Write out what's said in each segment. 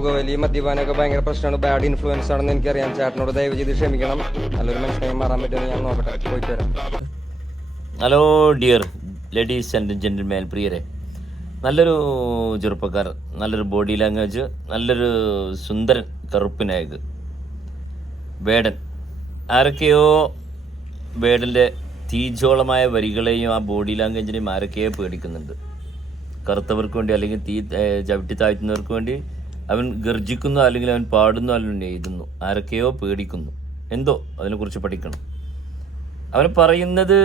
പുകവലി മദ്യപാനമൊക്കെ ഭയങ്കര പ്രശ്നമാണ്. ബാഡ് ഇൻഫ്ലുവൻസ് ആണെന്ന് എനിക്കറിയാം. ചേട്ടനോട് ദയവ് ചെയ്ത് ക്ഷമിക്കണം. നല്ലൊരു മനുഷ്യനായി മാറാൻ പറ്റുമെന്ന് ഞാൻ നോക്കട്ടെ. പോയിട്ട് വരാം. Hello dear ladies and gentleman പ്രിയരെ. നല്ലൊരു ചെറുപ്പക്കാർ നല്ലൊരു ബോഡി ലാംഗ്വേജ് നല്ലൊരു സുന്ദരൻ കറുപ്പിനായക് വേടൻ. ആരൊക്കെയോ വേടന്റെ തീജോളമായ വരികളെയും ആ ബോഡി ലാംഗ്വേജിനെയും ആരൊക്കെയോ പേടിക്കുന്നുണ്ട്. കറുത്തവർക്ക് വേണ്ടി അല്ലെങ്കിൽ തീ ചവിട്ടി താഴ്ത്തുന്നവർക്ക് വേണ്ടി അവൻ ഗർജിക്കുന്നു അല്ലെങ്കിൽ അവൻ പാടുന്നു അല്ലെങ്കിൽ എഴുതുന്നു. ആരൊക്കെയോ പേടിക്കുന്നു. എന്തോ അതിനെക്കുറിച്ച് പഠിക്കണം. അവൻ പറയുന്നത്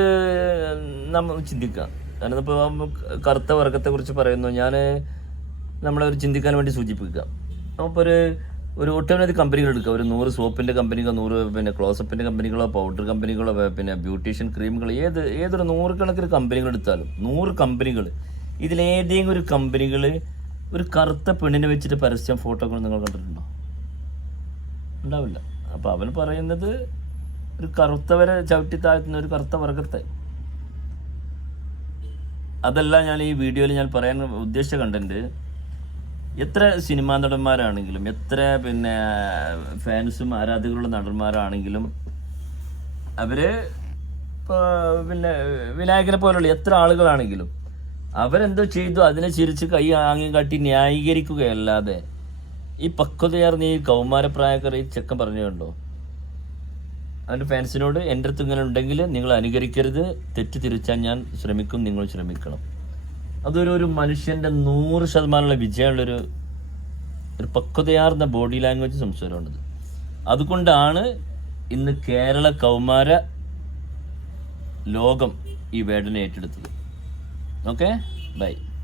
നമ്മൾ ചിന്തിക്കാം കാരണം ഇപ്പോൾ കറുത്ത വർഗത്തെ കുറിച്ച് പറയുന്നു. ഞാൻ നമ്മളെ ഒരു ചിന്തിക്കാൻ വേണ്ടി സൂചിപ്പിക്കുക. അപ്പോൾ ഒരു ഒരു ഒട്ടനവധി കമ്പനികൾ എടുക്കുക. ഒരു നൂറ് സോപ്പിന്റെ കമ്പനികളോ നൂറ് പിന്നെ ക്ലോസപ്പിന്റെ കമ്പനികളോ പൗഡർ കമ്പനികളോ പിന്നെ ബ്യൂട്ടീഷ്യൻ ക്രീമുകൾ ഏത് ഏതൊരു നൂറുകണക്കിന് കമ്പനികൾ എടുത്താലും നൂറ് കമ്പനികൾ ഇതിലേതെങ്കിലും ഒരു കമ്പനികൾ ഒരു കറുത്ത പെണ്ണിനെ വെച്ചിട്ട് പരസ്യം ഫോട്ടോകൾ നിങ്ങൾ കണ്ടിട്ടുണ്ടോ? ഉണ്ടാവില്ല. അപ്പോൾ അവൻ പറയുന്നത് ഒരു കറുത്തവരെ ചവിട്ടി താഴ്ത്തുന്ന ഒരു കറുത്ത വർഗത്തെ. അതല്ല ഞാൻ ഈ വീഡിയോയിൽ ഞാൻ പറയാൻ ഉദ്ദേശിച്ച കണ്ടന്റ് എത്ര സിനിമാ നടന്മാരാണെങ്കിലും എത്ര പിന്നെ ഫാൻസും ആരാധകരുള്ള നടന്മാരാണെങ്കിലും അവർ പിന്നെ വിനായകനെ പോലുള്ള എത്ര ആളുകളാണെങ്കിലും അവരെന്തോ ചെയ്തു അതിനെ ചിരിച്ച് കൈ ആങ്ങി കാട്ടി ന്യായീകരിക്കുകയല്ലാതെ. ഈ പക്വതയാർന്ന ഈ കൗമാരപ്രായക്കാർ ഈ ചെക്കൻ പറഞ്ഞു കണ്ടോ? അവന്റെ ഫാൻസിനോട് എന്റെ അടുത്ത് ഇങ്ങനെ ഉണ്ടെങ്കിൽ നിങ്ങൾ അനുകരിക്കരുത് തെറ്റ് തിരിച്ചാൽ ഞാൻ ശ്രമിക്കും നിങ്ങൾ ശ്രമിക്കണം. അതൊരു ഒരു മനുഷ്യന്റെ നൂറ് ശതമാനമുള്ള വിജയമുള്ളൊരു ഒരു പക്വതയാർന്ന ബോഡി ലാംഗ്വേജ് സംസാരമാണത്. അതുകൊണ്ടാണ് ഇന്ന് കേരള കൗമാര ലോകം ഈ വേടനെ ഏറ്റെടുത്തത്. Okey? Baik.